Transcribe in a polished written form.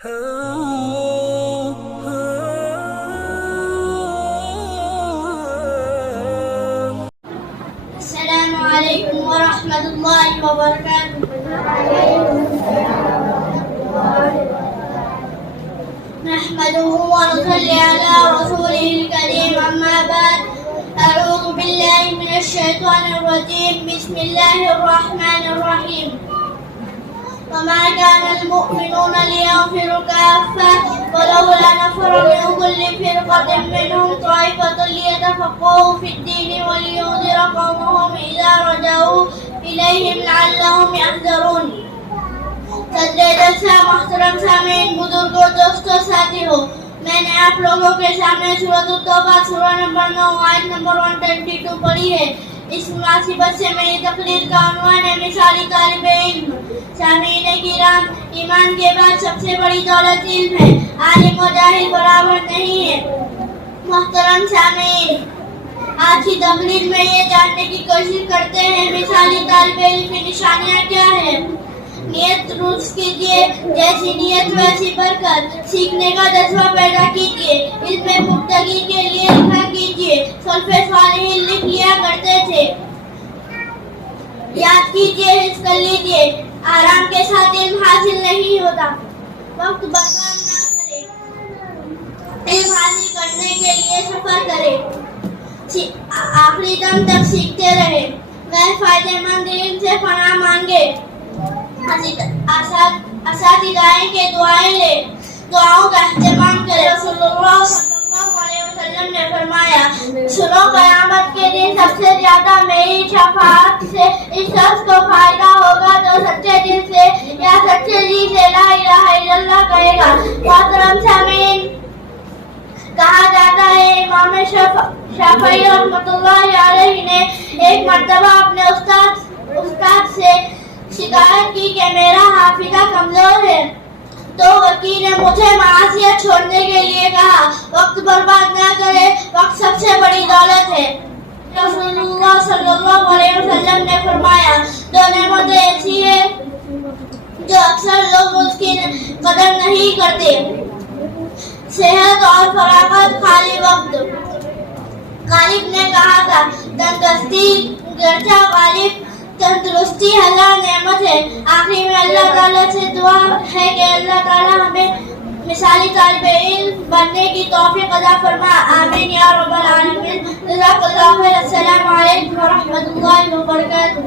السلام عليكم ورحمة الله وبركاته. نحمده ونصلي على رسوله الكريم، أما بعد. أعوذ بالله من الشيطان الرجيم. بسم الله الرحمن الرحيم. وما كان المؤمنون لينفروا كافة ولولا نفر من كل فرقة منهم طائفة ليتفقهوا في الدين ولينذر قومهم إذا رجعوا إليهم لعلهم يحذرون. صدر جلسہ محترم سامعین، بزرگوں، دوستوں، ساتھیوں، میں نے آپ لوگوں کے سامنے سورۃ التوبہ سورہ نمبر 9 آیت نمبر 122 پڑھی ہے. اس مناسبت سے میری تقریر کا عنوان ہے مثالی طالب علم. سامعین کرام، ایمان کے بعد سب سے بڑی دولت علم ہے. عالم و جاہل برابر نہیں ہے. محترم سامعین، آج کی تقریر میں یہ جاننے کی کوشش کرتے ہیں مثالی طالب علم کی نشانیاں کیا ہیں. نیت درست کیجیے، جیسی نیت ویسی برکت. سیکھنے کا جذبہ پیدا کیجیے. علم میں پختگی کے لیے لکھا کیجیے. سلف صالحین لکھ لیا کرتے تھے. یاد کیجیے، حفظ کر لیجیے. آرام کے ساتھ علم حاصل نہیں ہوتا. وقت برباد نہ کرے. علم حاصل کرنے کے لیے سفر کرے. آخری دم تک سیکھتے رہے. غیر فائدہ مند علم سے پناہ مانگے. اساتذہ کے دعائیں لے. دعاؤں کا اہتمام کرے. رسول اللہ صلی اللہ علیہ وسلم نے فرمایا، سنو، قیامت کے دن سب سے زیادہ میری شفاعت سے اس شخص کو فائدہ ہوگا جو سچے دل سے یا سچے جی سے لا الہ الا اللہ کہے گا. محترم سامعین، کہا جاتا ہے امام شافعی رحمۃ اللہ علیہ نے ایک مرتبہ اپنے استاد سے شکایت کی کہ میرا حافظہ کمزور ہے. تو وکیل نے مجھے معصیت چھوڑنے کے لیے کہا. وقت برباد نہ کرے، وقت سب سے بڑی دولت ہے. رسول اللہ صلی اللہ علیہ وسلم نے فرمایا، دو نعمتیں ایسی ہیں جو اکثر لوگ اس کی قدر نہیں کرتے: صحت اور فراغت. خالی وقت. غالب نے کہا تھا، تندرستی گرچہ غالب تندرستی اللہ نعمت ہے. آخری میں اللہ تعالیٰ سے دعا ہے کہ اللہ تعالیٰ ہمیں مثالی طالب علم بننے کی توفیق عطا فرما. آمین یا رب العالمین. جزاک اللہ خیر. السلام علیکم ورحمۃ اللہ وبرکاتہ.